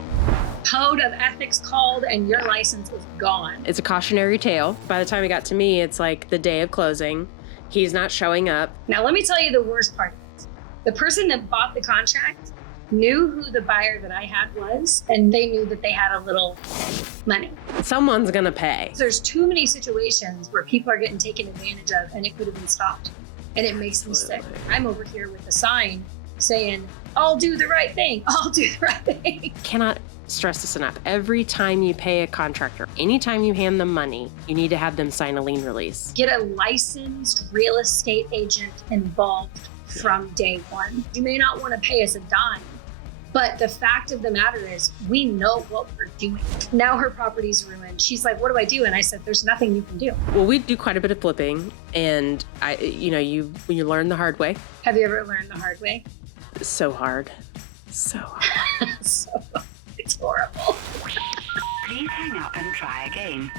hello. Code of ethics called and your license is gone. It's a cautionary tale. By the time it got to me, it's like the day of closing. He's not showing up. Now, let me tell you the worst part of it. The person that bought the contract knew who the buyer that I had was, and they knew that they had a little money. Someone's gonna pay. There's too many situations where people are getting taken advantage of, and it could have been stopped. And it makes me sick. I'm over here with a sign saying, I'll do the right thing. I'll do the right thing. Cannot stress this enough. Every time you pay a contractor, anytime you hand them money, you need to have them sign a lien release. Get a licensed real estate agent involved from day one. You may not want to pay us a dime, but the fact of the matter is we know what we're doing. Now her property's ruined. She's like, what do I do? And I said, there's nothing you can do. Well, we do quite a bit of flipping, and you learn the hard way. Have you ever learned the hard way? So hard. So hard. So it's horrible. Please hang up and try again.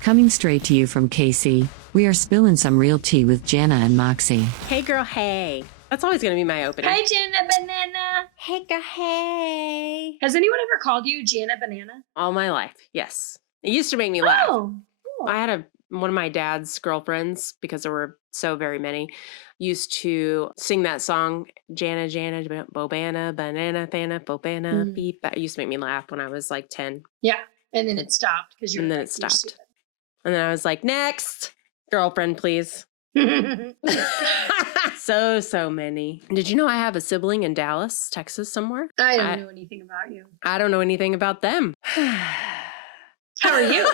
Coming straight to you from KC, we are spilling some real tea with Jana and Moxie. Hey girl, hey. That's always gonna be my opening. Hi, Jana Banana. Hey girl, hey. Has anyone ever called you Jana Banana? All my life, yes. It used to make me laugh. Oh, cool. I had one of my dad's girlfriends, because there were so very many, used to sing that song, Jana, Jana, Bobana, Banana, Fana, Bobana, Beep. That used to make me laugh when I was like 10. Yeah, and then it stopped because you're. And then it stopped. And then I was like, next, girlfriend, please. So many. Did you know I have a sibling in Dallas, Texas somewhere? I don't know anything about you. I don't know anything about them. How are you?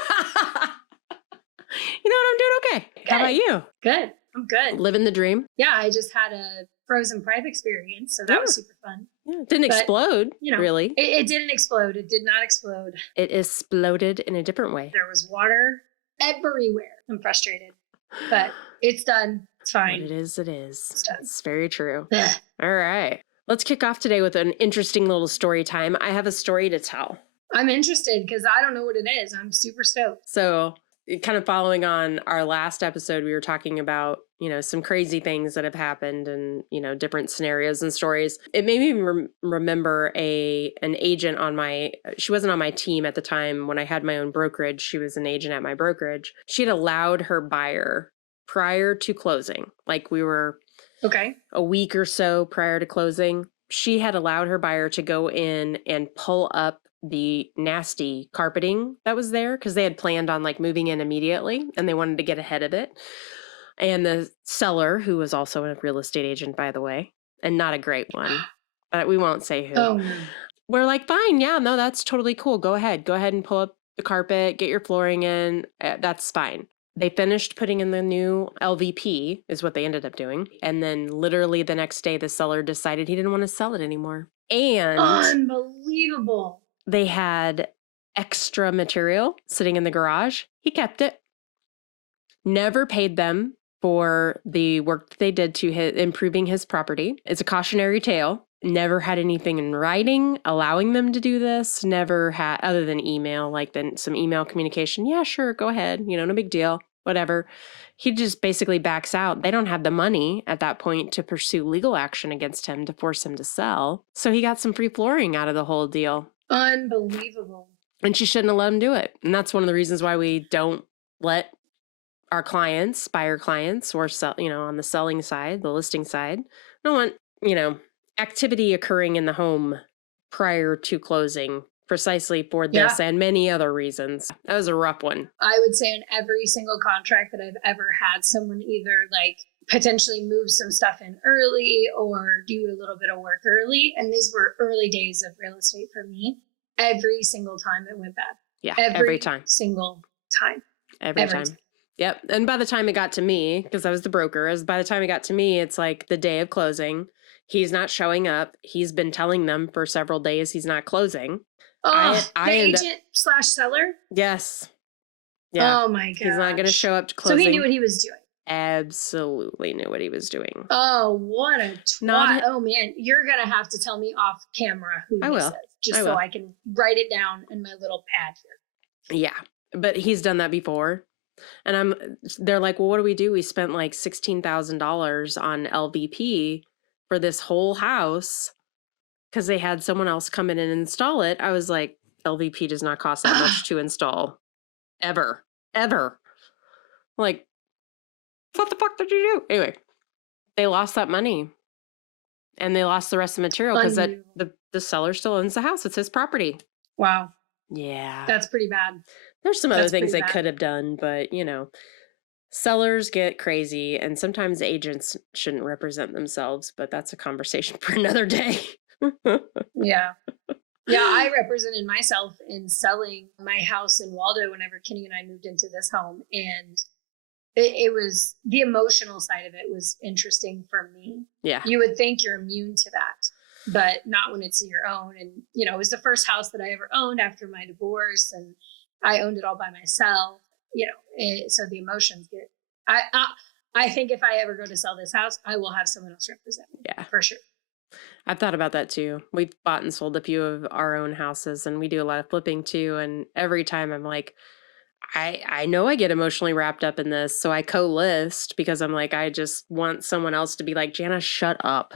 You know what? I'm doing okay. Good. How about you? Good. I'm good. Living the dream? Yeah, I just had a frozen pipe experience, so that was super fun. Yeah, it didn't explode, really. It didn't explode. It did not explode. It exploded in a different way. There was water everywhere. I'm frustrated, but it's done. It's fine. What it is, it is. It's done. It's very true. All right. Let's kick off today with an interesting little story time. I have a story to tell. I'm interested because I don't know what it is. I'm super stoked. So kind of following on our last episode, we were talking about, some crazy things that have happened and, different scenarios and stories. It made me remember an agent she wasn't on my team at the time when I had my own brokerage. She was an agent at my brokerage. She had allowed her buyer prior to closing, like we were a week or so prior to closing. She had allowed her buyer to go in and pull up the nasty carpeting that was there because they had planned on like moving in immediately and they wanted to get ahead of it. And the seller, who was also a real estate agent, by the way, and not a great one, but we won't say who. We're like, fine, yeah, no, that's totally cool. Go ahead and pull up the carpet, get your flooring in. That's fine. They finished putting in the new LVP is what they ended up doing. And then literally the next day, the seller decided he didn't want to sell it anymore. And unbelievable. They had extra material sitting in the garage. He kept it. Never paid them for the work that they did to improving his property. It's a cautionary tale. Never had anything in writing allowing them to do this. Never had, other than email, like then some email communication. Yeah, sure, go ahead. No big deal. Whatever. He just basically backs out. They don't have the money at that point to pursue legal action against him to force him to sell. So he got some free flooring out of the whole deal. Unbelievable. And she shouldn't have let him do it. And that's one of the reasons why we don't let our clients, buyer clients, or sell, on the selling side, the listing side, don't want, activity occurring in the home prior to closing, precisely for this and many other reasons. That was a rough one. I would say in every single contract that I've ever had someone either like potentially move some stuff in early or do a little bit of work early. And these were early days of real estate for me. Every single time it went bad. Yeah, every time. Single time. Every time. Yep. And by the time it got to me, because I was the broker, by the time it got to me, it's like the day of closing. He's not showing up. He's been telling them for several days he's not closing. Oh, the agent / seller? Yes. Yeah. Oh my God. He's not going to show up to closing. So he knew what he was doing. Absolutely knew what he was doing. Oh, what a twat. Oh man, you're going to have to tell me off camera who he says. Just so I can write it down in my little pad here. Yeah. But he's done that before. And they're like, well, what do we do? We spent like $16,000 on LVP for this whole house because they had someone else come in and install it. I was like, LVP does not cost that much to install. Ever. Like, what the fuck did you do? Anyway, they lost that money. And they lost the rest of the material because the seller still owns the house. It's his property. Wow. Yeah. That's pretty bad. There's some other things they could have done, but, sellers get crazy, and sometimes agents shouldn't represent themselves, but that's a conversation for another day. Yeah. Yeah, I represented myself in selling my house in Waldo whenever Kenny and I moved into this home. And it was, the emotional side of it was interesting for me. Yeah. You would think you're immune to that, but not when it's your own. And, it was the first house that I ever owned after my divorce, and I owned it all by myself, so the emotions get, I think if I ever go to sell this house, I will have someone else represent me. Yeah. For sure. I've thought about that too. We've bought and sold a few of our own houses, and we do a lot of flipping too. And every time I'm like, I know I get emotionally wrapped up in this, so I co-list because I'm like, I just want someone else to be like, Jana, shut up.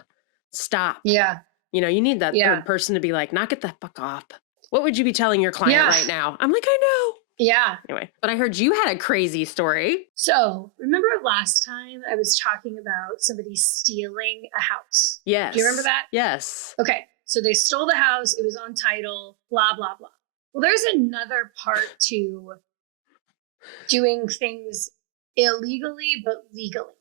Stop. Yeah. You need that third person to be like, knock it the fuck off. What would you be telling your client right now? I'm like, I know. Yeah. Anyway, but I heard you had a crazy story. So remember last time I was talking about somebody stealing a house? Yes. Do you remember that? Yes. Okay. So they stole the house. It was on title, blah, blah, blah. Well, there's another part to doing things illegally, but legally.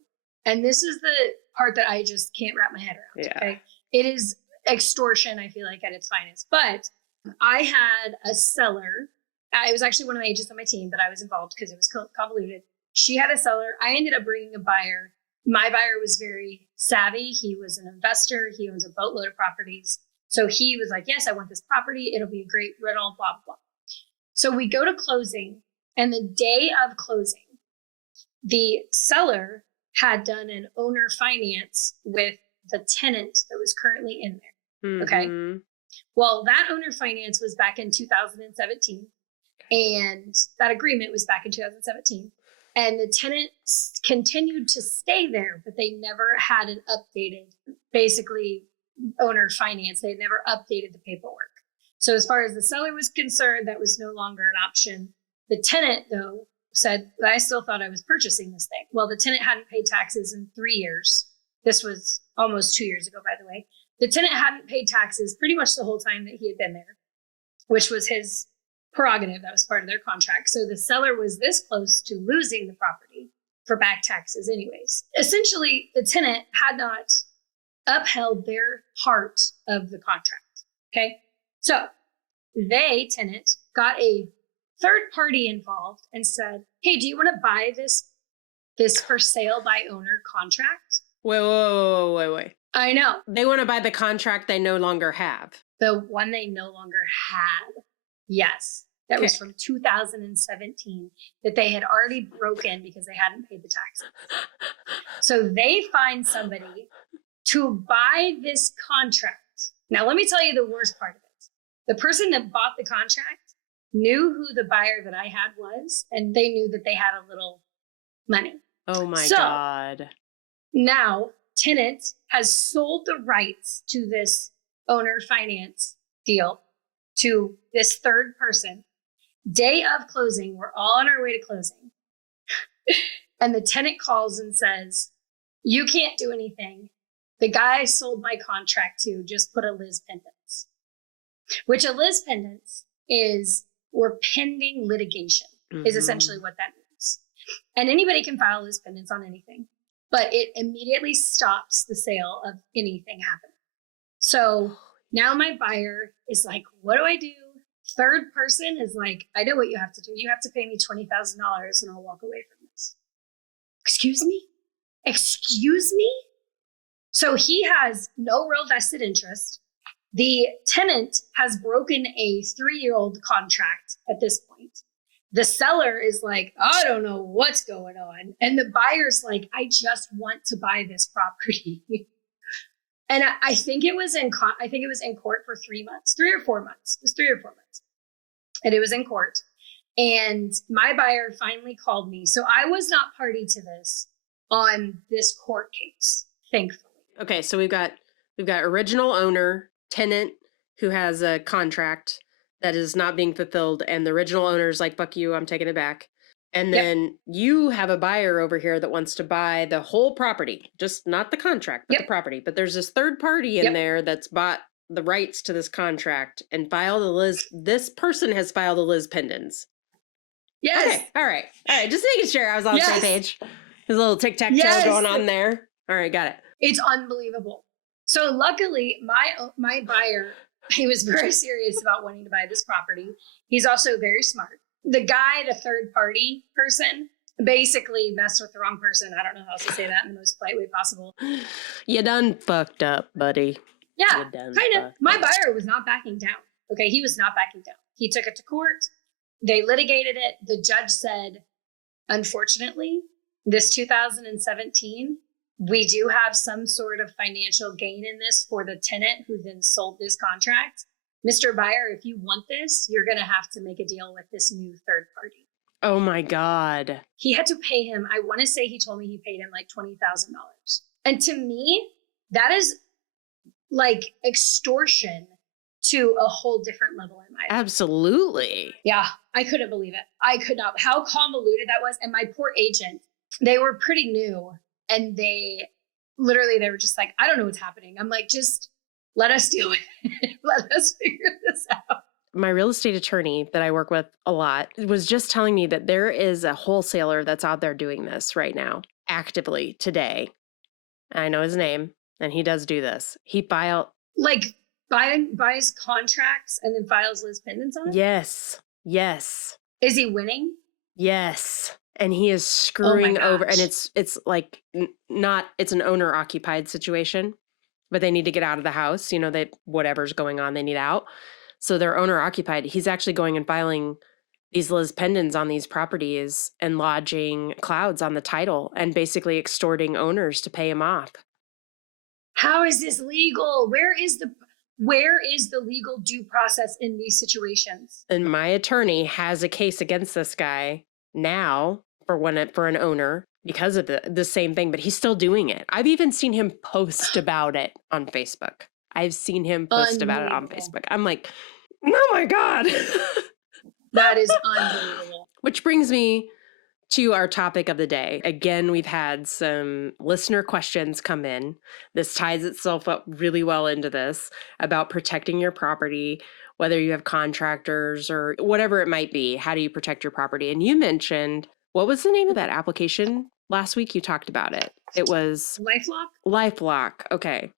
And this is the part that I just can't wrap my head around. Yeah. Okay? It is extortion, I feel like, at its finest. But I had a seller. It was actually one of the agents on my team, but I was involved because it was convoluted. She had a seller. I ended up bringing a buyer. My buyer was very savvy. He was an investor. He owns a boatload of properties. So he was like, yes, I want this property. It'll be a great rental, blah, blah, blah. So we go to closing. And the day of closing, the seller had done an owner finance with the tenant that was currently in there. Mm-hmm. Okay. Well, that owner finance was back in 2017. And that agreement was back in 2017. And the tenant continued to stay there, but they never had an updated, basically, owner finance. They had never updated the paperwork. So as far as the seller was concerned, that was no longer an option. The tenant, though, said, I still thought I was purchasing this thing. Well, the tenant hadn't paid taxes in 3 years. This was almost 2 years ago, by the way. The tenant hadn't paid taxes pretty much the whole time that he had been there, which was his prerogative. That was part of their contract. So the seller was this close to losing the property for back taxes anyways. Essentially, the tenant had not upheld their part of the contract. Okay. So tenant, got a third party involved and said, hey, do you want to buy this for sale by owner contract? Wait. I know. They want to buy the contract they no longer have. The one they no longer had. Yes. That was from 2017 that they had already broken because they hadn't paid the taxes. So they find somebody to buy this contract. Now, let me tell you the worst part of it. The person that bought the contract knew who the buyer that I had was, and they knew that they had a little money. Oh my God. Now, tenant has sold the rights to this owner finance deal to this third person. Day of closing, we're all on our way to closing. And the tenant calls and says, you can't do anything. The guy I sold my contract to just put a Liz pendants, which a Liz pendants is, we're pending litigation, is essentially what that means. And anybody can file Liz pendants on anything, but it immediately stops the sale of anything happening. So now my buyer is like, what do I do? Third person is like, I know what you have to do. You have to pay me $20,000 and I'll walk away from this. Excuse me? Excuse me? So he has no real vested interest. The tenant has broken a 3-year-old contract at this point. The seller is like, I don't know what's going on. And the buyer's like, I just want to buy this property. And I think it was in court for 3 months, 3 or 4 months. It was 3 or 4 months. And it was in court. And my buyer finally called me. So I was not party to this on this court case, thankfully. Okay, so we've got original owner tenant who has a contract that is not being fulfilled, and the original owner's like, fuck you, I'm taking it back. And then you have a buyer over here that wants to buy the whole property, just not the contract, but the property. But there's this third party in there that's bought the rights to this contract and filed this person has filed a Liz Pendens. Yes. Okay. All right. Just making sure I was on the same page. There's a little tic-tac-toe going on there. All right. Got it. It's unbelievable. So luckily, my buyer, he was very serious about wanting to buy this property. He's also very smart. The guy, the third party person, basically messed with the wrong person. I don't know how else to say that in the most polite way possible. You done fucked up, buddy. Yeah, kind of. My buyer was not backing down. Okay, he was not backing down. He took it to court. They litigated it. The judge said, unfortunately, this 2017, we do have some sort of financial gain in this for the tenant who then sold this contract. Mr. Buyer, if you want this, you're going to have to make a deal with this new third party. Oh my God. He had to pay him. I want to say he told me he paid him like $20,000. And to me, that is like extortion to a whole different level in my opinion. Absolutely. Yeah, I couldn't believe it. I could not. How convoluted that was. And my poor agent, they were pretty new. And they were just like, I don't know what's happening. I'm like, just let us deal with it. Let us figure this out. My real estate attorney that I work with a lot was just telling me that there is a wholesaler that's out there doing this right now, actively today. I know his name, and he does do this. He buys contracts and then files Liz Pendens on it? Yes. Yes. Is he winning? Yes. And he is screwing over, and it's like not, it's an owner occupied situation, but they need to get out of the house. You know, that whatever's going on, they need out. So they're owner occupied. He's actually going and filing these Liz Pendens on these properties and lodging clouds on the title and basically extorting owners to pay him off. How is this legal? Where is the legal due process in these situations? And my attorney has a case against this guy now for an owner because of the same thing, but he's still doing it. I've even seen him post about it on Facebook. I've seen him post about it on Facebook. I'm like, oh my God. That is unbelievable. Which brings me to our topic of the day. Again, we've had some listener questions come in. This ties itself up really well into this about protecting your property, whether you have contractors or whatever it might be. How do you protect your property? And you mentioned, what was the name of that application? Last week you talked about it. It was LifeLock. Okay.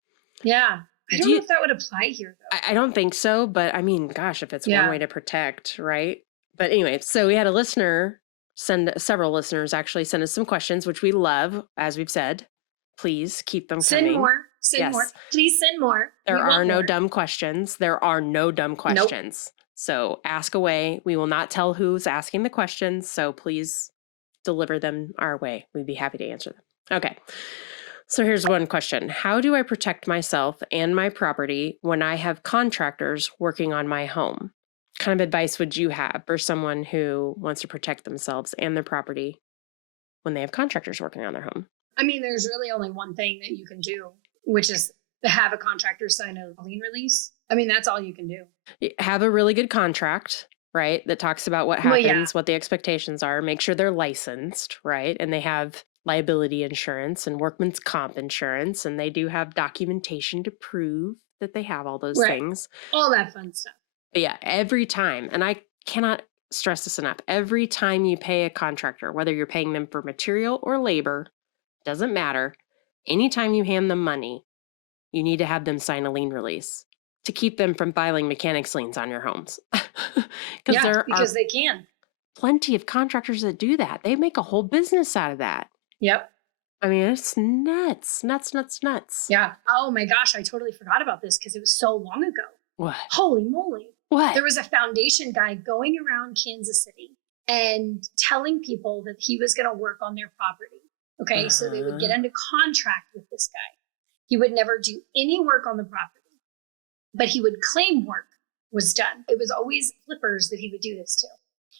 Yeah. I don't know if that would apply here, though. I don't think so, but I mean, gosh, if it's one way to protect, right? But anyway, so we had several listeners actually send us some questions, which we love, as we've said. Please keep them coming. Send more. Please send more. There are no dumb questions. Nope. So ask away. We will not tell who's asking the questions, so please deliver them our way. We'd be happy to answer them. Okay. So here's one question. How do I protect myself and my property when I have contractors working on my home? What kind of advice would you have for someone who wants to protect themselves and their property when they have contractors working on their home? I mean, there's really only one thing that you can do, which is to have a contractor sign a lien release. I mean, that's all you can do. Have a really good contract, right? That talks about what happens, what the expectations are. Make sure they're licensed, right? And they have liability insurance and workman's comp insurance, and they do have documentation to prove that they have all those things. All that fun stuff. But yeah, every time, and I cannot stress this enough, every time you pay a contractor, whether you're paying them for material or labor, doesn't matter. Anytime you hand them money, you need to have them sign a lien release to keep them from filing mechanics liens on your homes. Because they can. Plenty of contractors that do that. They make a whole business out of that. Yep. I mean, it's nuts. Yeah. Oh my gosh, I totally forgot about this because it was so long ago. What? Holy moly. What? There was a foundation guy going around Kansas City and telling people that he was going to work on their property. Okay, so they would get into contract with this guy. He would never do any work on the property, but he would claim work was done. It was always flippers that he would do this to.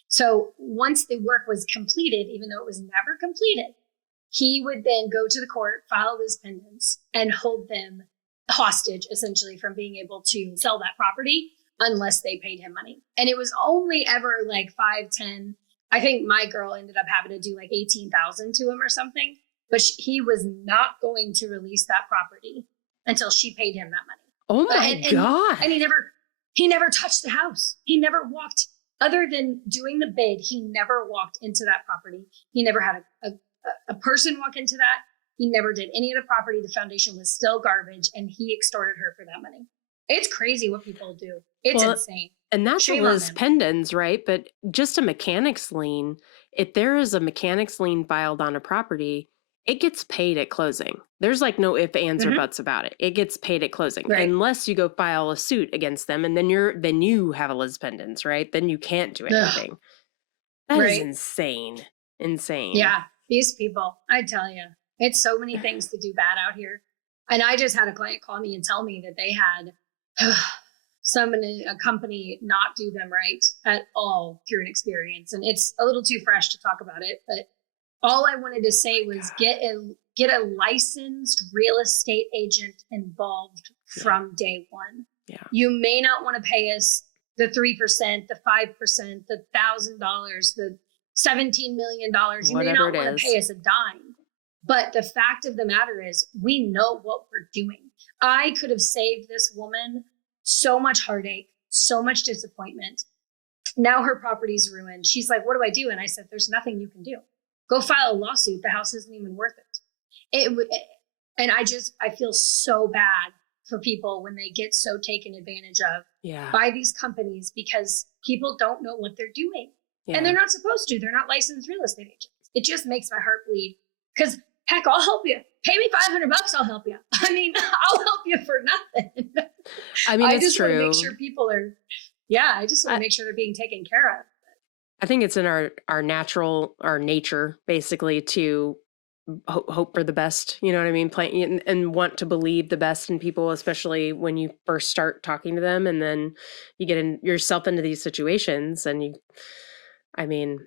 So once the work was completed, even though it was never completed, he would then go to the court, file his pendants, and hold them hostage essentially from being able to sell that property unless they paid him money. And it was only ever like 5, 10. I think my girl ended up having to do like 18,000 to him or something, but he was not going to release that property until she paid him that money. Oh my God. And he never touched the house. He never walked, other than doing the bid, he never walked into that property. He never had a person walk into that. He never did any of the property. The foundation was still garbage, and he extorted her for that money. It's crazy what people do. It's insane. And that's Shame a on lis them. pendens, right? But just a mechanics lien, if there is a mechanics lien filed on a property, it gets paid at closing. There's like no ifs, ands, or buts about it. It gets paid at closing, Right. unless you go file a suit against them, and then you have a lis pendens, right? Then you can't do anything. That is insane. Insane. Yeah, these people, I tell you, it's so many things to do bad out here. And I just had a client call me and tell me that they had a company not do them right at all through an experience. And it's a little too fresh to talk about it, but all I wanted to say was get a licensed real estate agent involved from day one. Yeah. You may not want to pay us the 3%, the 5%, the $1,000, the $17 million. You may not want to pay us a dime. But the fact of the matter is, we know what we're doing. I could have saved this woman so much heartache, so much disappointment. Now her property's ruined. She's like, what do I do? And I said, there's nothing you can do. Go file a lawsuit. The house isn't even worth it. And I feel so bad for people when they get so taken advantage of by these companies, because people don't know what they're doing. Yeah. And they're not supposed to. They're not licensed real estate agents. It just makes my heart bleed, because heck, I'll help you. Pay me $500, I'll help you. I mean, I'll help you for nothing. I mean, it's true. I just want to make sure people are, I just want to make sure they're being taken care of. I think it's in our nature, basically, to hope for the best, you know what I mean? And want to believe the best in people, especially when you first start talking to them, and then you get yourself into these situations, and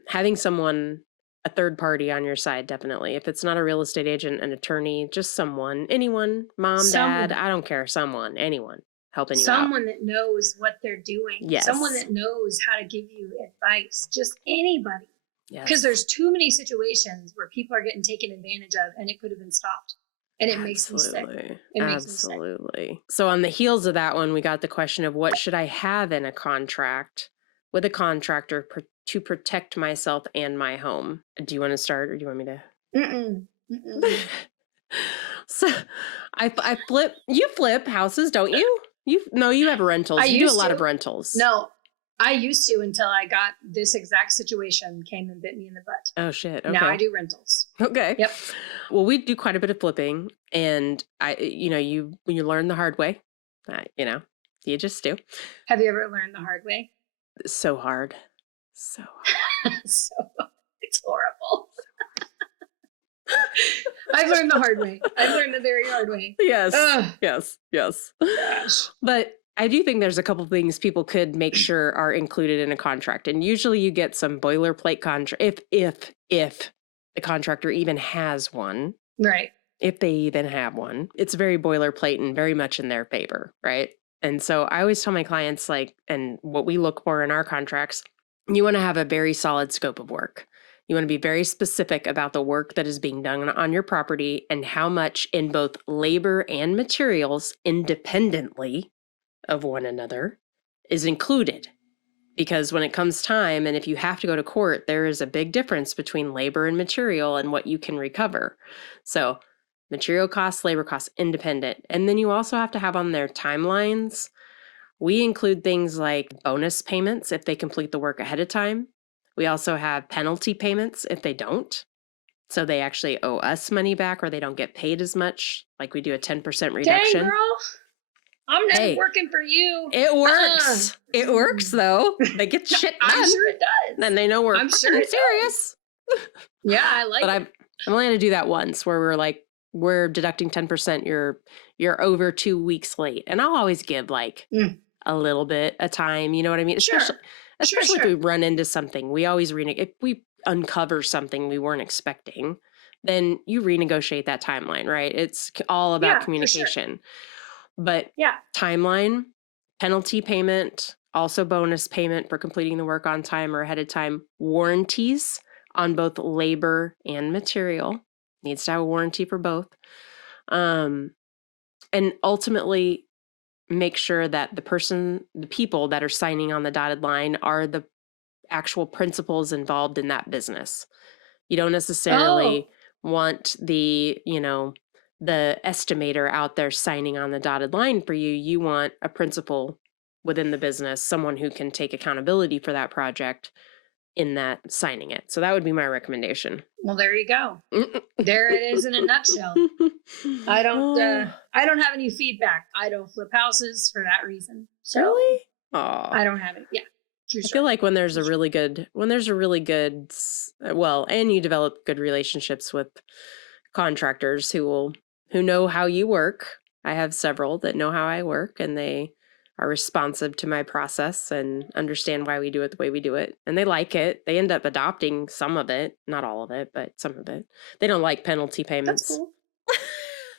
having someone, a third party on your side, definitely. If it's not a real estate agent, an attorney, just anyone, mom, dad, I don't care, anyone helping you out. Someone that knows what they're doing. Yes. Someone that knows how to give you advice. Just anybody. Yes. Because there's too many situations where people are getting taken advantage of, and it could have been stopped. And it makes me sick. It makes me sick. Absolutely. So on the heels of that one, we got the question of, what should I have in a contract with a contractor to protect myself and my home? Do you want to start, or do you want me to? Mm-mm. So you flip houses, don't you? You have rentals. You do a lot of rentals. No, I used to, until I got this exact situation came and bit me in the butt. Oh shit. Okay. Now I do rentals. Okay. Yep. Well, we do quite a bit of flipping, and when you learn the hard way, you just do. Have you ever learned the hard way? So hard. So it's horrible. I've learned the hard way. I've learned the very hard way. Yes. Ugh. Yes. Gosh. But I do think there's a couple things people could make sure are included in a contract. And usually you get some boilerplate contract if the contractor even has one. Right. If they even have one. It's very boilerplate and very much in their favor, right? And so I always tell my clients, and what we look for in our contracts, you want to have a very solid scope of work. You want to be very specific about the work that is being done on your property, and how much in both labor and materials, independently of one another, is included. Because when it comes time, and if you have to go to court, there is a big difference between labor and material and what you can recover. So material costs, labor costs, independent. And then you also have to have on their timelines. We include things like bonus payments if they complete the work ahead of time. We also have penalty payments if they don't. So they actually owe us money back, or they don't get paid as much. Like we do a 10% reduction. Dang, girl. I'm not working for you. It works. It works, though. They get shit done. I'm sure it does. Then they know we're serious. Yeah, I like it. I'm only going to do that once, where we're deducting 10%. You're over 2 weeks late. And I'll always give a little bit of time. You know what I mean? Especially if we run into something. We always if we uncover something we weren't expecting, then you renegotiate that timeline, right? It's all about communication. But Yeah. timeline, penalty payment, also bonus payment for completing the work on time or ahead of time, warranties on both labor and material. Needs to have a warranty for both. And ultimately make sure that the people that are signing on the dotted line are the actual principals involved in that business. You don't necessarily want the estimator out there signing on the dotted line for you. You want a principal within the business, someone who can take accountability for that project in that signing it. So that would be my recommendation. Well, there you go. There it is in a nutshell. I don't have any feedback. I don't flip houses for that reason. So really? I don't have it. Yeah. I feel like when there's a really good, and you develop good relationships with contractors who know how you work. I have several that know how I work, and they are responsive to my process and understand why we do it the way we do it. And they like it. They end up adopting some of it, not all of it, but some of it. They don't like penalty payments. That's cool.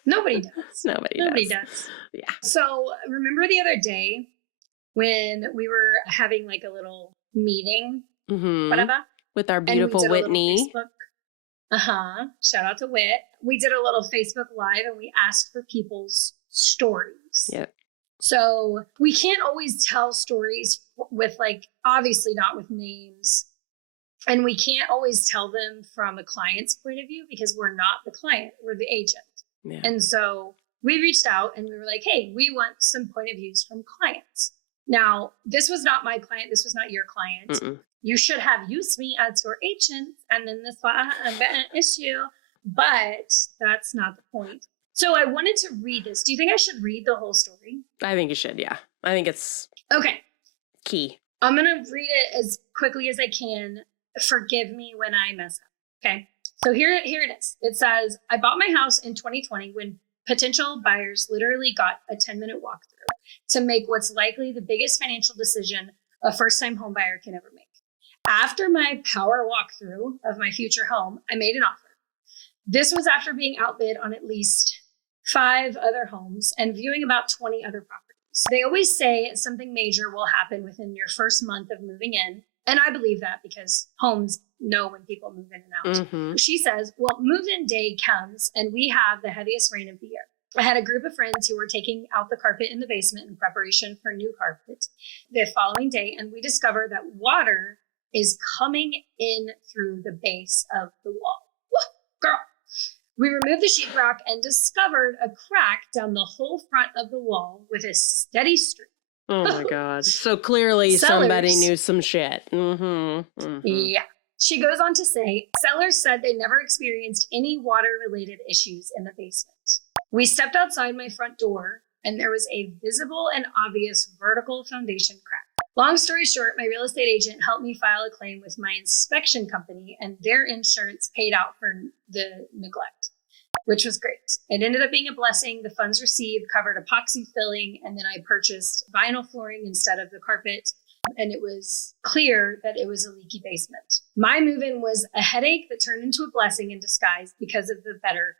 Nobody does. Nobody does. Yeah. So remember the other day when we were having like a little meeting, whatever, with our beautiful Whitney. Shout out to Whit. We did a little Facebook Live and we asked for people's stories. Yep. So we can't always tell stories with obviously not with names. And we can't always tell them from a client's point of view because we're not the client, we're the agent. Yeah. And so we reached out and we were like, hey, we want some point of views from clients. Now, this was not my client. This was not your client. Mm-mm. You should have used me as your agent. And then this was an issue, but that's not the point. So I wanted to read this. Do you think I should read the whole story? I think you should, yeah. I think it's okay. Key. I'm going to read it as quickly as I can. Forgive me when I mess up. Okay. So here it is. It says, I bought my house in 2020 when potential buyers literally got a 10-minute walkthrough to make what's likely the biggest financial decision a first-time home buyer can ever make. After my power walkthrough of my future home, I made an offer. This was after being outbid on at least 5 other homes and viewing about 20 other properties. They always say something major will happen within your first month of moving in. And I believe that because homes know when people move in and out. Mm-hmm. She says, well, move-in day comes and we have the heaviest rain of the year. I had a group of friends who were taking out the carpet in the basement in preparation for new carpet the following day. And we discovered that water is coming in through the base of the wall. Woo, girl. We removed the sheetrock and discovered a crack down the whole front of the wall with a steady stream. Oh my God. So clearly somebody knew some shit. Mm-hmm. Mm-hmm. Yeah. She goes on to say, sellers said they never experienced any water-related issues in the basement. We stepped outside my front door and there was a visible and obvious vertical foundation crack. Long story short, my real estate agent helped me file a claim with my inspection company and their insurance paid out for the neglect, which was great. It ended up being a blessing. The funds received covered epoxy filling, and then I purchased vinyl flooring instead of the carpet, and it was clear that it was a leaky basement. My move-in was a headache that turned into a blessing in disguise because of the better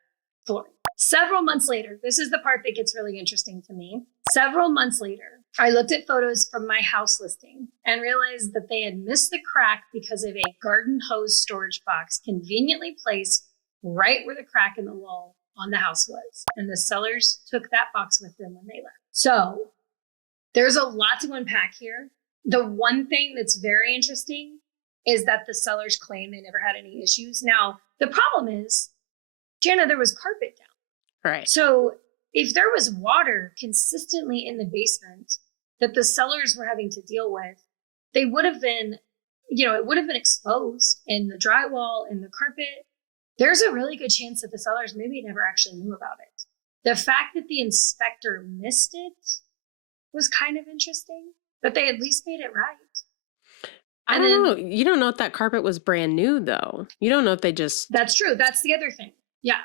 flooring. Several months later, this is the part that gets really interesting to me. Several months later, I looked at photos from my house listing and realized that they had missed the crack because of a garden hose storage box conveniently placed right where the crack in the wall on the house was. And the sellers took that box with them when they left. So there's a lot to unpack here. The one thing that's very interesting is that the sellers claim they never had any issues. Now, the problem is, Jana, there was carpet down. Right. So if there was water consistently in the basement that the sellers were having to deal with, they would have been, it would have been exposed in the drywall, in the carpet. There's a really good chance that the sellers maybe never actually knew about it. The fact that the inspector missed it was kind of interesting, but they at least made it right. I don't know. You don't know if that carpet was brand new, though. You don't know if they just... That's true. That's the other thing. Yeah.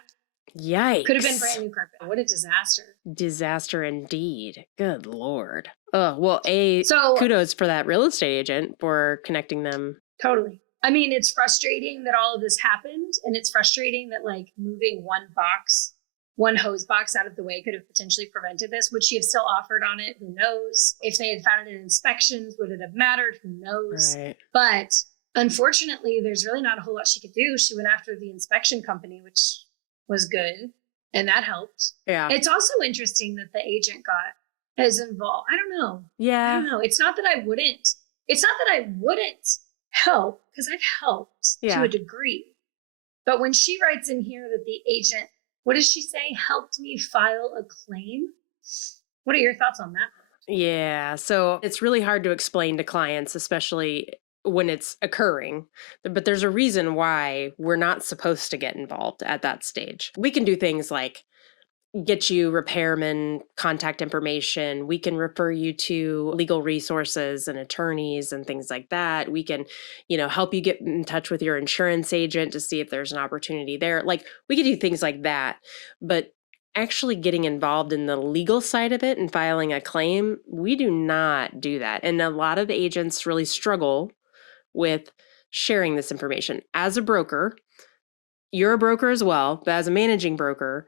Yikes. Could have been brand new carpet. What a disaster. Disaster indeed. Good Lord. Oh, well, kudos for that real estate agent for connecting them. Totally. I mean, it's frustrating that all of this happened, and it's frustrating that moving one box one hose box out of the way could have potentially prevented this. Would she have still offered on it? Who knows? If they had found it in inspections, would it have mattered? Who knows? Right. But unfortunately, there's really not a whole lot she could do. She went after the inspection company, which was good, and that helped. Yeah. It's also interesting that the agent got as involved. I don't know. Yeah. I don't know. It's not that I wouldn't help, because I've helped to a degree. But when she writes in here that the agent, what does she say? Helped me file a claim. What are your thoughts on that? Yeah. So it's really hard to explain to clients, especially when it's occurring. But there's a reason why we're not supposed to get involved at that stage. We can do things like get you repairman contact information. We can refer you to legal resources and attorneys and things like that. We can, help you get in touch with your insurance agent to see if there's an opportunity there. Like, we could do things like that. But actually getting involved in the legal side of it and filing a claim, we do not do that. And a lot of agents really struggle with sharing this information. As a broker, you're a broker as well, but as a managing broker,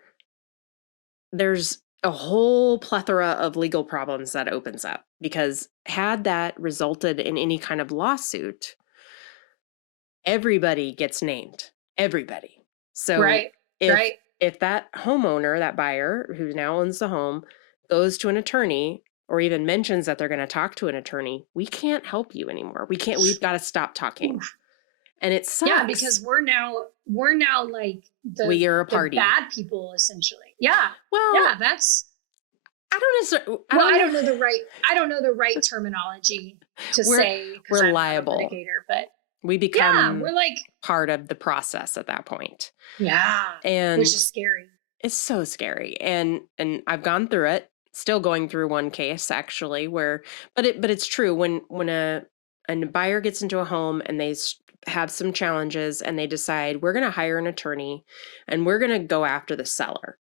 there's a whole plethora of legal problems that opens up, because had that resulted in any kind of lawsuit, everybody gets named. Everybody. So if that homeowner, that buyer who now owns the home, goes to an attorney or even mentions that they're going to talk to an attorney, we can't help you anymore. We've got to stop talking. And it sucks. Yeah, because we're now like we are a party. The bad people, essentially. Yeah. Well, yeah, that's. I don't know the right terminology to say. We're liable, not a litigator, but we become. We're like part of the process at that point. Yeah, and which is scary. It's so scary, and I've gone through it. Still going through one case actually, but it's true when a buyer gets into a home and they have some challenges and they decide we're going to hire an attorney and we're going to go after the seller.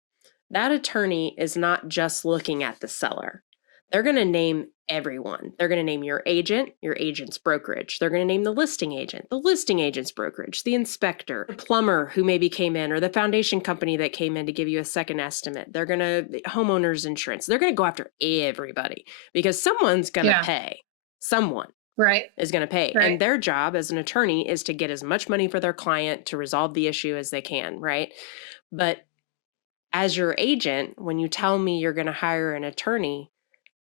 That attorney is not just looking at the seller. They're going to name everyone. They're going to name your agent's brokerage. They're going to name the listing agent's brokerage, the inspector, the plumber who maybe came in, or the foundation company that came in to give you a second estimate. They're going to homeowners insurance. They're going to go after everybody because someone's going to pay. Someone. Right. Is going to pay. Right. And their job as an attorney is to get as much money for their client to resolve the issue as they can, right? But as your agent, when you tell me you're going to hire an attorney,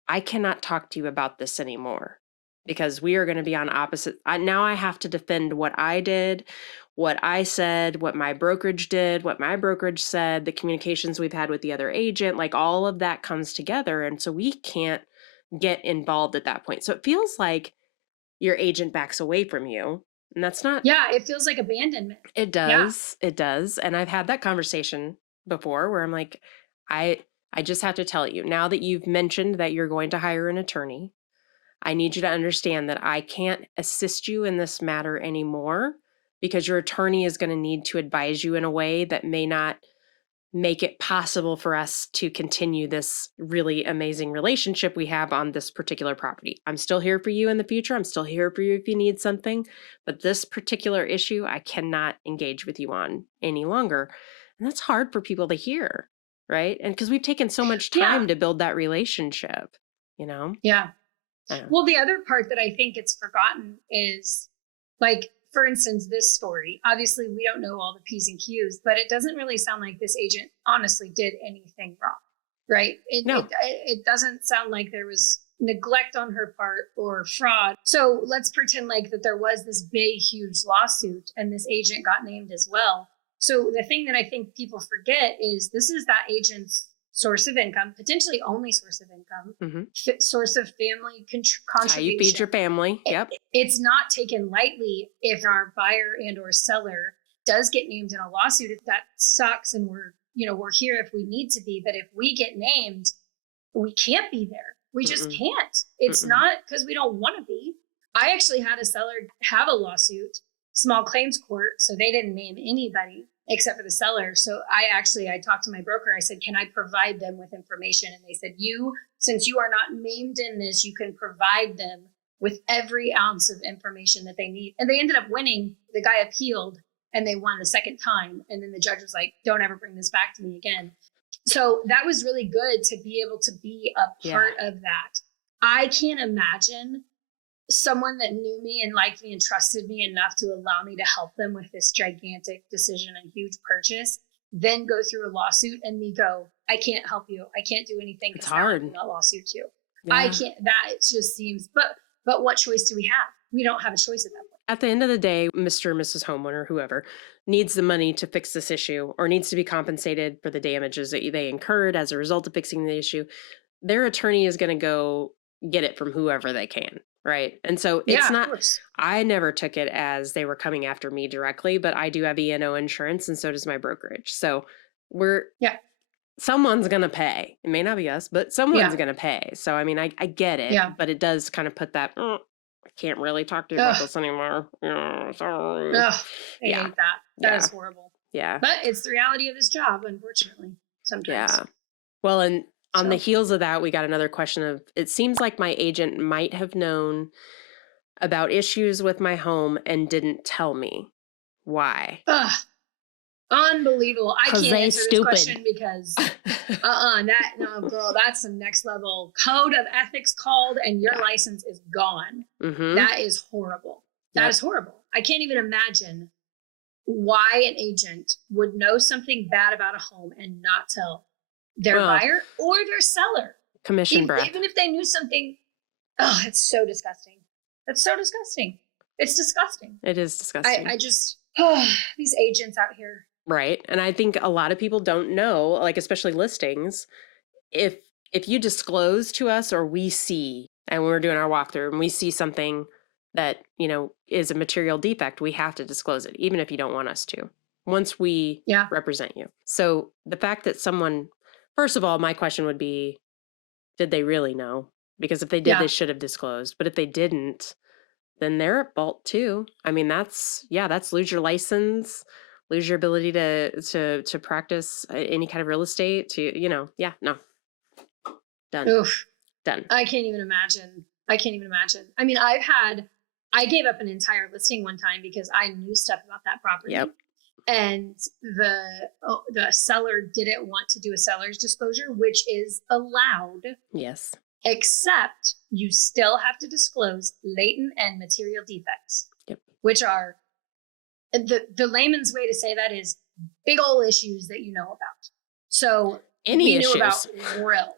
I cannot talk to you about this anymore because we are going to be on opposite. Now I have to defend what I did, what I said, what my brokerage did, what my brokerage said, the communications we've had with the other agent, like all of that comes together. And so we can't get involved at that point. So it feels like your agent backs away from you, and that's not. Yeah, it feels like abandonment. It does. Yeah. It does. And I've had that conversation before where I'm like, I just have to tell you, now that you've mentioned that you're going to hire an attorney, I need you to understand that I can't assist you in this matter anymore because your attorney is going to need to advise you in a way that may not make it possible for us to continue this really amazing relationship we have on this particular property. I'm still here for you in the future. I'm still here for you if you need something, but this particular issue, I cannot engage with you on any longer. And that's hard for people to hear, right? And because we've taken so much time to build that relationship, Yeah. Well, the other part that I think it's forgotten is, like, for instance, this story, obviously we don't know all the P's and Q's, but it doesn't really sound like this agent honestly did anything wrong, right? It doesn't sound like there was neglect on her part or fraud. So let's pretend like that there was this big, huge lawsuit and this agent got named as well. So the thing that I think people forget is this is that agent's source of income, potentially only source of income, source of family contribution. How you feed your family. Yep. It's not taken lightly if our buyer and or seller does get named in a lawsuit. That sucks, and we're here if we need to be. But if we get named, we can't be there. We just can't. It's not because we don't want to be. I actually had a seller have a lawsuit, small claims court, so they didn't name anybody except for the seller. So I talked to my broker. I said, can I provide them with information? And they said, since you are not named in this, you can provide them with every ounce of information that they need. And they ended up winning. The guy appealed and they won the second time. And then the judge was like, don't ever bring this back to me again. So that was really good to be able to be a part of that. I can't imagine someone that knew me and liked me and trusted me enough to allow me to help them with this gigantic decision and huge purchase, then go through a lawsuit and me go, I can't help you. I can't do anything. It's hard. That lawsuit too. Yeah. I can't, that it just seems, but what choice do we have? We don't have a choice at that point. At the end of the day, Mr. and Mrs. Homeowner, whoever, needs the money to fix this issue or needs to be compensated for the damages that they incurred as a result of fixing the issue. Their attorney is going to go get it from whoever they can, right? And so it's not, I never took it as they were coming after me directly, but I do have E&O insurance and so does my brokerage. So someone's going to pay. It may not be us, but someone's going to pay. So, I mean, I get it, but it does kind of put that, I can't really talk to you about this anymore. Sorry. I hate that. That is horrible. Yeah. But it's the reality of this job, unfortunately, sometimes. Yeah. Well, and on the heels of that, we got another question of, it seems like my agent might have known about issues with my home and didn't tell me. Why? Unbelievable. I can't answer this question because no, girl, that's some next level code of ethics called and your license is gone. Mm-hmm. That is horrible. That is horrible. I can't even imagine why an agent would know something bad about a home and not tell their buyer or their seller. Commission breath. Even if they knew something. Oh, it's so disgusting. That's so disgusting. It's disgusting. It is disgusting. I just, these agents out here. Right. And I think a lot of people don't know, like especially listings, if you disclose to us or we see, and when we're doing our walkthrough and we see something that, you know, is a material defect, we have to disclose it, even if you don't want us to, once we represent you. So the fact that someone, first of all, my question would be, did they really know? Because if they did, they should have disclosed. But if they didn't, then they're at fault too. I mean, that's lose your license, lose your ability to practice any kind of real estate, to, you know, no. Done. Oof. Done. I can't even imagine. I mean, I gave up an entire listing one time because I knew stuff about that property. Yep. And the seller didn't want to do a seller's disclosure, which is allowed. Yes. Except you still have to disclose latent and material defects. Yep. Which are, the layman's way to say that is big old issues that you know about. So any issues. Knew about real.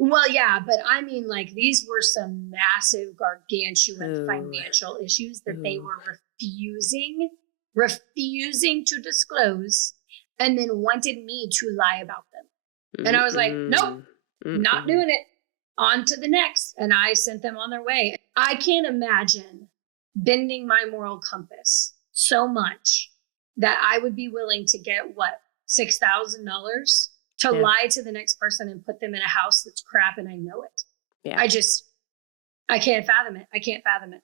Well, yeah, but I mean, like, these were some massive, gargantuan financial issues that they were refusing to disclose, and then wanted me to lie about them. And I was like, nope, not doing it. On to the next. And I sent them on their way. I can't imagine bending my moral compass so much that I would be willing to get $6,000 to lie to the next person and put them in a house that's crap, and I know it. Yeah. I can't fathom it.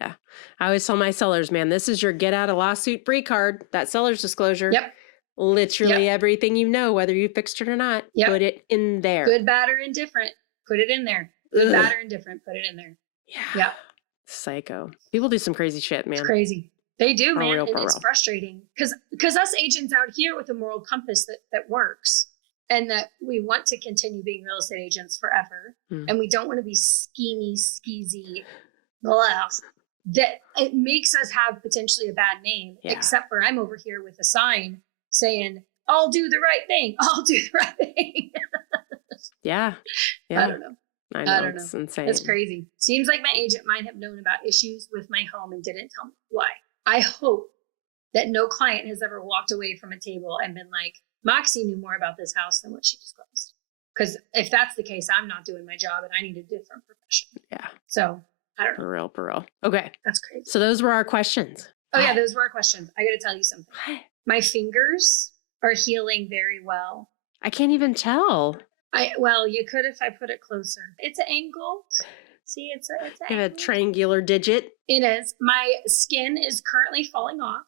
Yeah. I always tell my sellers, man, this is your get out of lawsuit free card, that seller's disclosure. Yep. Literally everything you know, whether you fixed it or not, put it in there. Good, bad, or indifferent. Put it in there. Good, bad, or indifferent. Put it in there. Yeah. Yep. Psycho. People do some crazy shit, man. It's crazy. They do, man. Real, and it's frustrating because us agents out here with a moral compass that works, and that we want to continue being real estate agents forever. And we don't want to be schemy, skeezy, blah. That it makes us have potentially a bad name, except for I'm over here with a sign saying, I'll do the right thing. I'll do the right thing. Yeah. I don't know. I don't know. It's insane. It's crazy. Seems like my agent might have known about issues with my home and didn't tell me why. I hope that no client has ever walked away from a table and been like, Moxie knew more about this house than what she disclosed. Because if that's the case, I'm not doing my job and I need a different profession. Yeah. So I don't know. For real. Okay. That's crazy. So those were our questions. Oh, yeah, those were our questions. I got to tell you something. My fingers are healing very well. I can't even tell. Well, you could if I put it closer. It's an angle. See, it's a triangular digit. It is. My skin is currently falling off,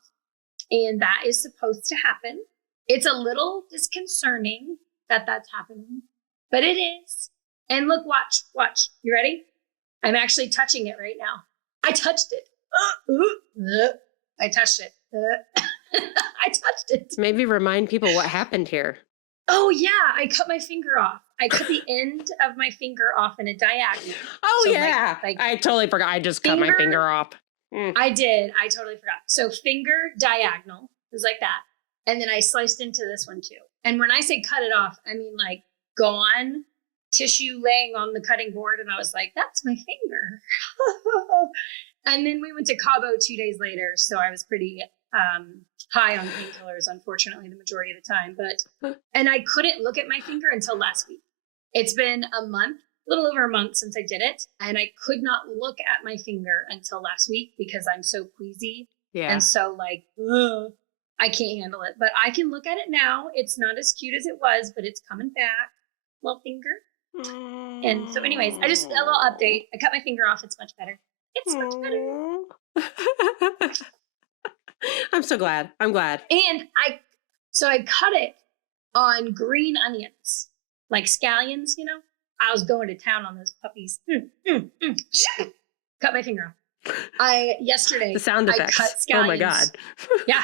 and that is supposed to happen. It's a little disconcerting that that's happening, but it is. And look, watch. You ready? I'm actually touching it right now. I touched it. I touched it. I touched it. Maybe remind people what happened here. Oh yeah, I cut my finger off. I cut the end of my finger off in a diagonal. Oh So, yeah. I totally forgot. I just cut my finger off. I did. I totally forgot. So finger diagonal. It was like that. And then I sliced into this one too. And when I say cut it off, I mean like gone, tissue laying on the cutting board. And I was like, that's my finger. And then we went to Cabo 2 days later. So I was pretty high on painkillers, unfortunately, the majority of the time. And I couldn't look at my finger until last week. It's been a month, a little over a month since I did it. And I could not look at my finger until last week because I'm so queasy. Yeah. And so like, ugh, I can't handle it. But I can look at it now. It's not as cute as it was, but it's coming back. Little finger. And so anyways, I just, a little update. I cut my finger off. It's much better. It's much better. I'm so glad. I'm glad. And I cut it on green onions, like scallions, you know? I was going to town on those puppies. Cut my finger off. Yesterday, the sound effects. I cut scallions. Oh my God. Yeah.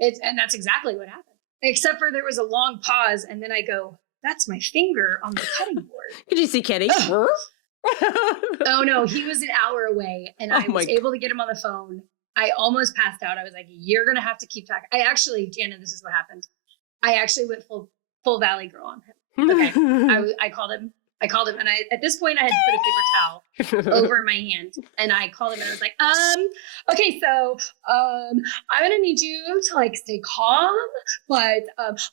And that's exactly what happened. Except for there was a long pause and then I go, that's my finger on the cutting board. Did you see Kitty? Oh no, he was an hour away and I was able to get him on the phone. I almost passed out. I was like, you're going to have to keep track. Jana, this is what happened. I actually went full Valley Girl on him. Okay. I called him and at this point I had put a paper towel over my hand and I called him and I was like, okay, so, I'm going to need you to like stay calm, but,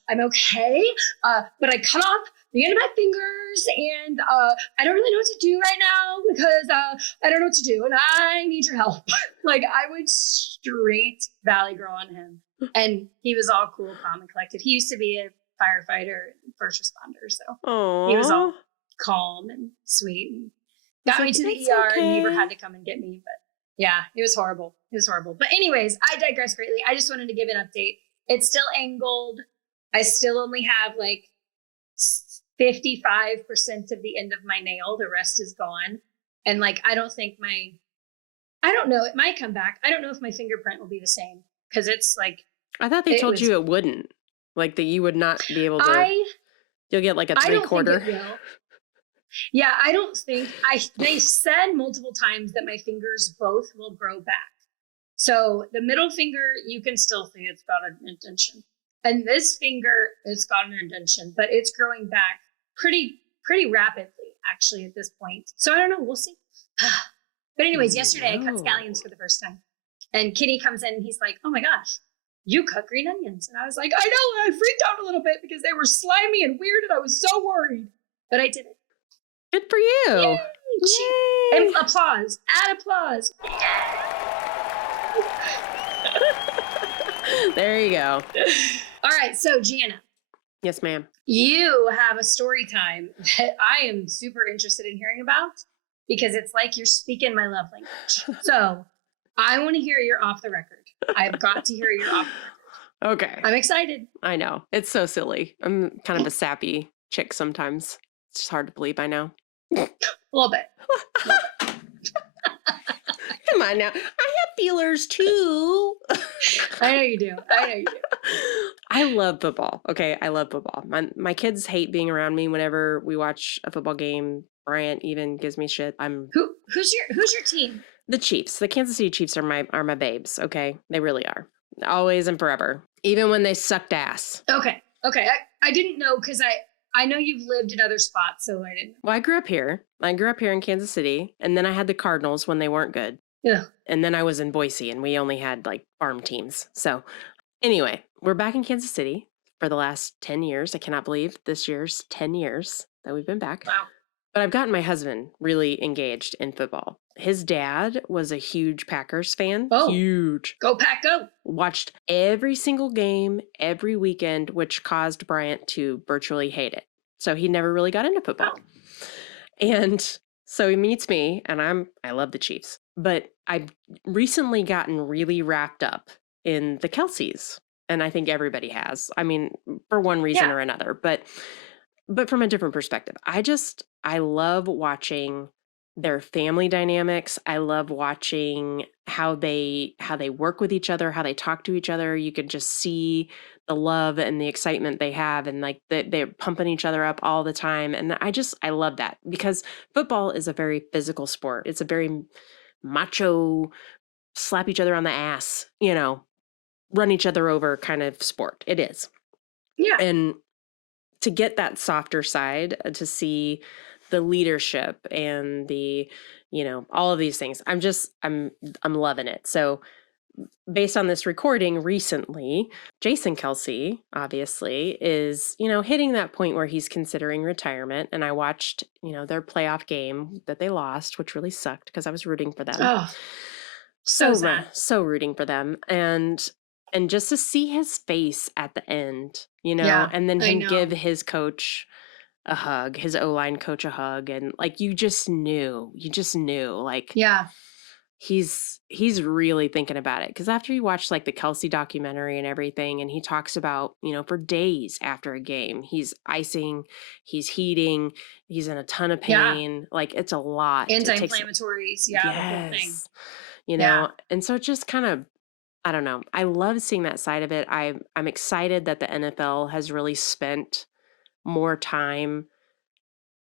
I'm okay. But I cut off the end of my fingers and, I don't really know what to do right now because, I don't know what to do and I need your help. Like I went straight Valley Girl on him and he was all cool, calm and collected. He used to be a firefighter and first responder. So Aww. he was all calm and sweet and got me to the ER and neighbor had to come and get me. But yeah, it was horrible. It was horrible. But anyways, I digress greatly. I just wanted to give an update. It's still angled. I still only have like 55% of the end of my nail. The rest is gone. And like, I don't know. It might come back. I don't know if my fingerprint will be the same because it's like. I thought they told you it wouldn't. Like that you would not be able to. You'll get like a 3/4. I don't think it will. Yeah, I don't think they said multiple times that my fingers both will grow back. So the middle finger, you can still see it's got an indentation. And this finger, it's got an indentation, but it's growing back pretty rapidly actually at this point. So I don't know, we'll see. But anyways, yesterday I cut scallions for the first time. And Kitty comes in and he's like, oh my gosh, you cut green onions. And I was like, I know, and I freaked out a little bit because they were slimy and weird and I was so worried. But I did it. Good for you. Yay! Yay. And applause. Add applause. There you go. All right. So, Jana. Yes, ma'am. You have a story time that I am super interested in hearing about because it's like you're speaking my love language. So, I want to hear your off the record. I've got to hear your off the record. Okay. I'm excited. I know. It's so silly. I'm kind of a sappy chick sometimes. It's just hard to believe I know. A little bit. Come on now. I have feelers too. I know you do. I love football. Okay. I love football. My kids hate being around me whenever we watch a football game. Bryant even gives me shit. Who's your team? The Chiefs. The Kansas City Chiefs are my babes. Okay. They really are. Always and forever. Even when they sucked ass. Okay. I didn't know because I know you've lived in other spots, so I didn't. Well, I grew up here. I grew up here in Kansas City, and then I had the Cardinals when they weren't good. Yeah. And then I was in Boise, and we only had like farm teams. So anyway, we're back in Kansas City for the last 10 years. I cannot believe this year's 10 years that we've been back. Wow. But I've gotten my husband really engaged in football. His dad was a huge Packers fan. Oh, huge. Go Pack, go. Watched every single game every weekend, which caused Bryant to virtually hate it. So he never really got into football. Oh. And so he meets me, and I love the Chiefs. But I've recently gotten really wrapped up in the Kelseys. And I think everybody has. I mean, for one reason or another. But from a different perspective. I love watching their family dynamics. I love watching how they work with each other, how they talk to each other. You can just see the love and the excitement they have, and like they're pumping each other up all the time. And I love that, because football is a very physical sport. It's a very macho, slap each other on the ass, run each other over kind of sport. It is. Yeah. And to get that softer side, to see the leadership and the, all of these things, I'm loving it. So based on this recording recently, Jason Kelce obviously is, hitting that point where he's considering retirement. And I watched, their playoff game that they lost, which really sucked because I was rooting for them. Oh, so sad. So rooting for them. And just to see his face at the end, Yeah, and then I him know. give his coach a hug, his O-line coach a hug. And like, you just knew like, Yeah. he's really thinking about it. Because after you watch like the Kelce documentary and everything, and he talks about, for days after a game, he's icing, he's heating, he's in a ton of pain. Like, it's a lot. Anti-inflammatories. Yeah. The whole thing. Yes. And so it just kind of, I don't know. I love seeing that side of it. I'm excited that the NFL has really spent more time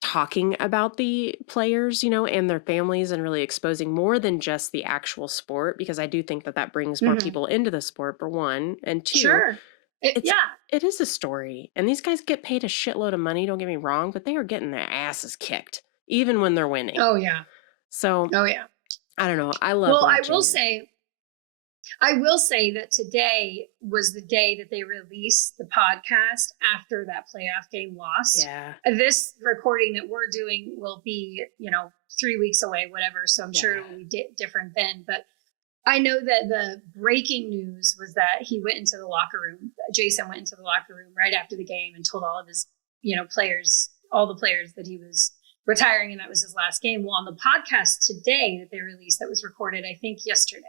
talking about the players, and their families, and really exposing more than just the actual sport, because I do think that brings more people into the sport, for one, and two. Sure. It is a story, and these guys get paid a shitload of money. Don't get me wrong, but they are getting their asses kicked, even when they're winning. Oh yeah. So. Oh yeah. I don't know. I love. Well, watching I will say that today was the day that they released the podcast after that playoff game loss. Yeah. This recording that we're doing will be, 3 weeks away, whatever. So I'm sure it will be different then. But I know that the breaking news was that he went into the locker room. Jason went into the locker room right after the game and told all of his, players, all the players, that he was retiring and that was his last game. Well, on the podcast today that they released, that was recorded, I think yesterday,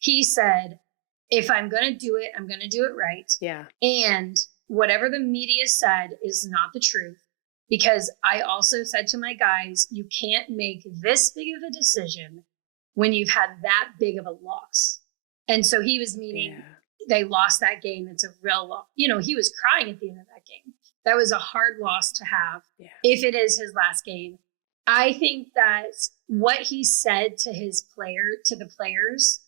he said, if I'm going to do it, I'm going to do it right. Yeah. And whatever the media said is not the truth, because I also said to my guys, you can't make this big of a decision when you've had that big of a loss. And so he was meaning they lost that game. It's a real loss. He was crying at the end of that game. That was a hard loss to have if it is his last game. I think that what he said to the players,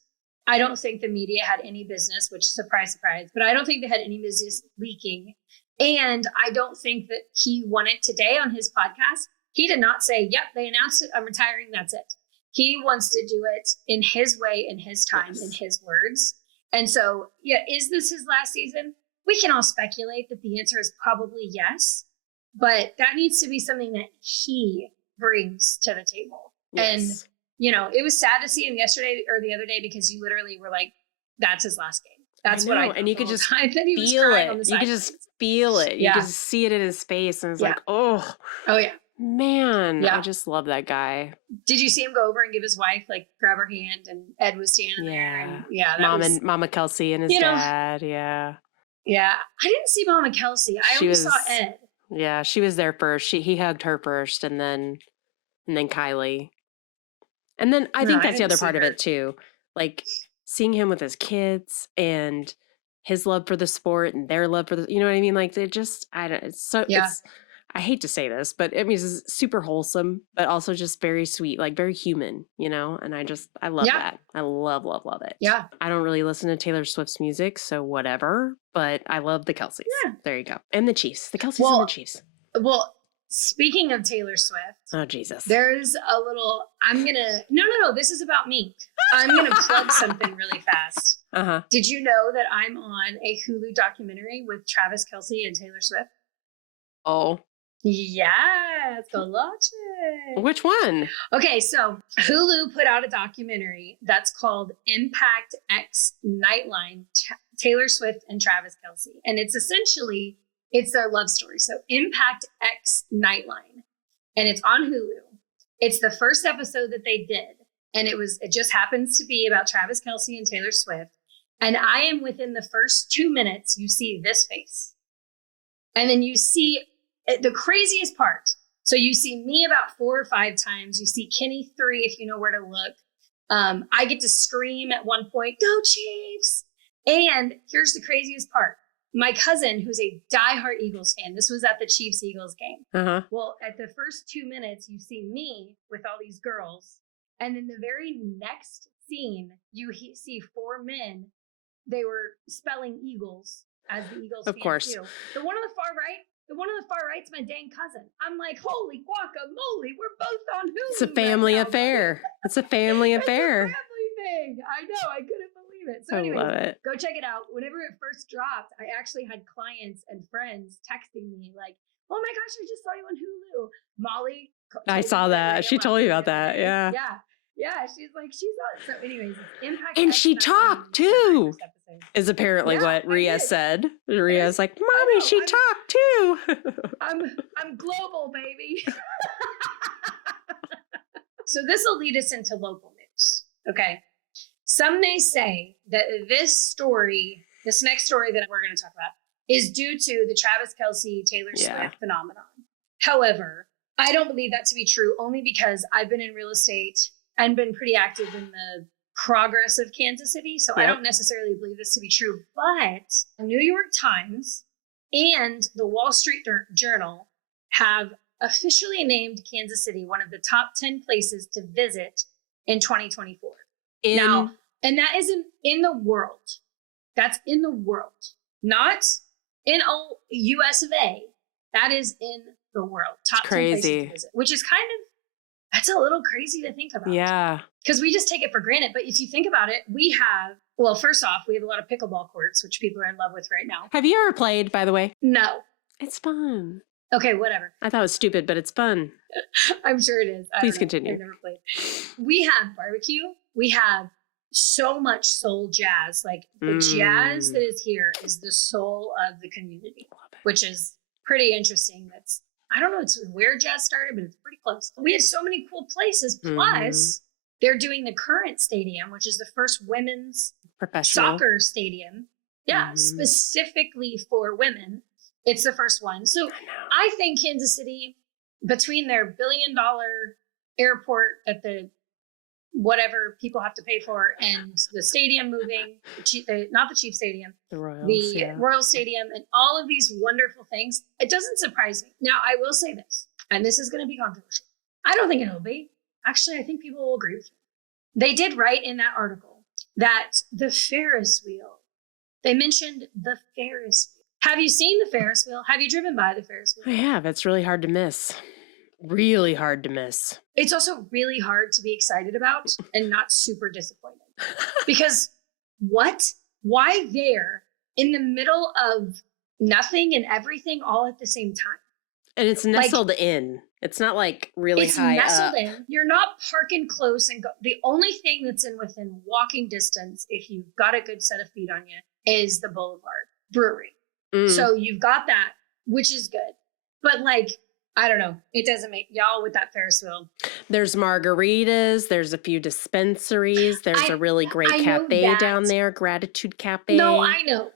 I don't think the media had any business, which, surprise, surprise, but I don't think they had any business leaking. And I don't think that he won it today on his podcast. He did not say, yep, they announced it, I'm retiring, that's it. He wants to do it in his way, in his time, in his words. And so, is this his last season? We can all speculate that the answer is probably yes, but that needs to be something that he brings to the table. Yes. And it was sad to see him yesterday or the other day, because you literally were like, that's his last game. That's what I know. And you could just feel it. You could just feel it. You could see it in his face. And it's like, oh yeah, man. Yeah. I just love that guy. Did you see him go over and give his wife, like, grab her hand, and Ed was standing there? And Mama Kelce and his dad. Yeah. Yeah. I didn't see Mama Kelce. I only saw Ed. Yeah. She was there first. He hugged her first, and then Kylie. And then I think that's the other part of it too. Like, seeing him with his kids and his love for the sport and their love for the, you know what I mean? Like, they just, I hate to say this, but it means it's super wholesome, but also just very sweet, like very human, and I love that. I love it. Yeah. I don't really listen to Taylor Swift's music, so whatever, but I love the Kelces. Yeah. There you go. And the Chiefs, the Kelces and the Chiefs. Well, speaking of Taylor Swift. Oh, Jesus. There's a little, no, this is about me. I'm going to plug something really fast. Uh-huh. Did you know that I'm on a Hulu documentary with Travis Kelce and Taylor Swift? Oh. Yes, go watch it. Which one? Okay, so Hulu put out a documentary that's called Impact X Nightline, Taylor Swift and Travis Kelce. And it's their love story. So Impact X Nightline. And it's on Hulu. It's the first episode that they did. And it just happens to be about Travis Kelce and Taylor Swift. And I am within the first 2 minutes, you see this face. And then you see the craziest part. So you see me about 4 or 5 times. You see Kenny 3, if you know where to look. I get to scream at one point, "Go Chiefs!" And here's the craziest part. my cousin, who's a diehard Eagles fan, this was at the Chiefs-Eagles game. Uh-huh. Well, at the first 2 minutes, you see me with all these girls. And in the very next scene, you see 4 men. They were spelling Eagles as the Eagles Of fans course. do. The one on the far right's my dang cousin. I'm like, holy guacamole, we're both on Hulu. It's a family right now, affair. It's a family It's a affair. family thing. I know. I couldn't believe it. So I anyways, love it. go check it out. Whenever it first dropped, I actually had clients and friends texting me like, oh my gosh, I just saw you on Hulu. Molly. I saw that. She told me about that. Yeah. Yeah. She's like, she's on. So anyways, Impact. And X she Factor talked on too. first episode. Is apparently Yeah, what I Rhea did. said. Rhea's like, Mommy, know, she talked too. I'm global, baby. So this will lead us into local news. Okay. Some may say that this next story that we're going to talk about, is due to the Travis Kelce, Taylor Swift phenomenon. However, I don't believe that to be true, only because I've been in real estate and been pretty active in the progress of Kansas City. So I don't necessarily believe this to be true, but New York Times and the Wall Street Journal have officially named Kansas City one of the top 10 places to visit in 2024. Now, and that is in the world. That's in the world, not in US of A. That is in the world. Top 10 places to visit, which is that's a little crazy to think about. Yeah. Because we just take it for granted. But if you think about it, first off, we have a lot of pickleball courts, which people are in love with right now. Have you ever played, by the way? No. It's fun. Okay, whatever. I thought it was stupid, but it's fun. I'm sure it is. Please continue. I've never played. We have barbecue. We have so much soul jazz. Like the jazz that is here is the soul of the community, which is pretty interesting. I don't know it's where jazz started, but it's pretty close. We have so many cool places. Plus, they're doing the Current Stadium, which is the first women's professional soccer stadium. Yeah, specifically for women. It's the first one. So I think Kansas City, between their $1 billion airport at the whatever people have to pay for and the stadium moving, not the Chief Stadium, the Royal Stadium, and all of these wonderful things, it doesn't surprise me. Now, I will say this, and this is going to be controversial. I don't think it'll be. Actually, I think people will agree with me. They did write in that article that the Ferris wheel, they mentioned the Ferris wheel. Have you seen the Ferris wheel? Have you driven by the Ferris wheel? I have. It's really hard to miss. Really hard to miss. It's also really hard to be excited about and not super disappointed. Because what? Why there in the middle of nothing and everything all at the same time? And it's nestled in. It's not like really high up. It's nestled in. You're not parking close and go. The only thing that's within walking distance, if you've got a good set of feet on you, is the Boulevard Brewery. So you've got that, which is good. But I don't know. It doesn't make y'all with that Ferris wheel. There's margaritas. There's a few dispensaries. There's a really great cafe down there, Gratitude Cafe. No, I know.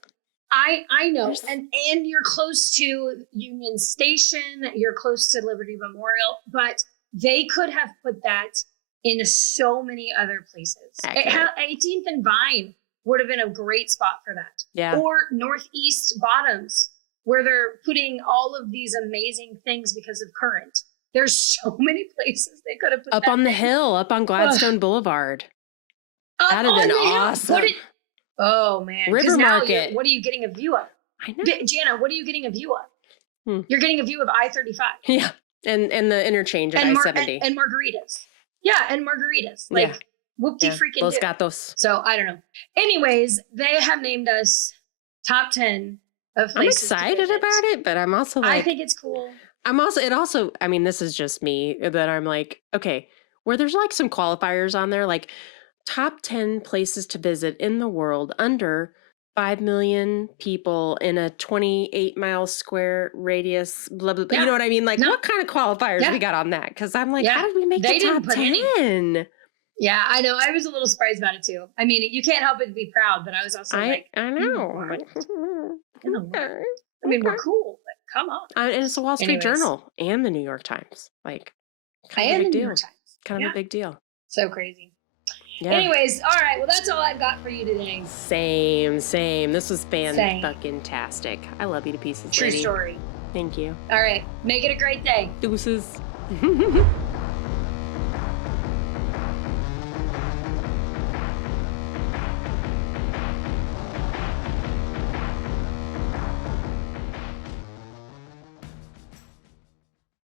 I know. And you're close to Union Station. You're close to Liberty Memorial. But they could have put that in so many other places. 18th and Vine would have been a great spot for that. Yeah. Or Northeast Bottoms, where they're putting all of these amazing things because of Current. There's so many places they could have put up on the hill, up on Gladstone Boulevard. That'd have been awesome. Oh man, River Market. What are you getting a view of? I know. Jana, what are you getting a view of? You're getting a view of I-35. Yeah, and the interchange at I-70 and margaritas. Yeah, and margaritas. Whoopty freaking got those. So I don't know. Anyways, they have named us top 10 of places. I'm excited about it, but I'm also I think it's cool. I mean, this is just me that I'm like, okay, where there's some qualifiers on there, top 10 places to visit in the world under 5 million people in a 28-mile square radius, blah, blah, blah. Yeah. You know what I mean? What kind of qualifiers we got on that? Because I'm like, how did we make the top 10? Yeah, I know. I was a little surprised about it too. I mean, you can't help but to be proud, but I was also I know. I mean, we're cool, but come on. And it's the Wall Street Journal and the New York Times. Kind of a big deal. So crazy. Yeah. Anyways, all right. Well, that's all I've got for you today. Same. This was fan-fucking-tastic. I love you to pieces, True lady. story. Thank you. All right. Make it a great day. Deuces.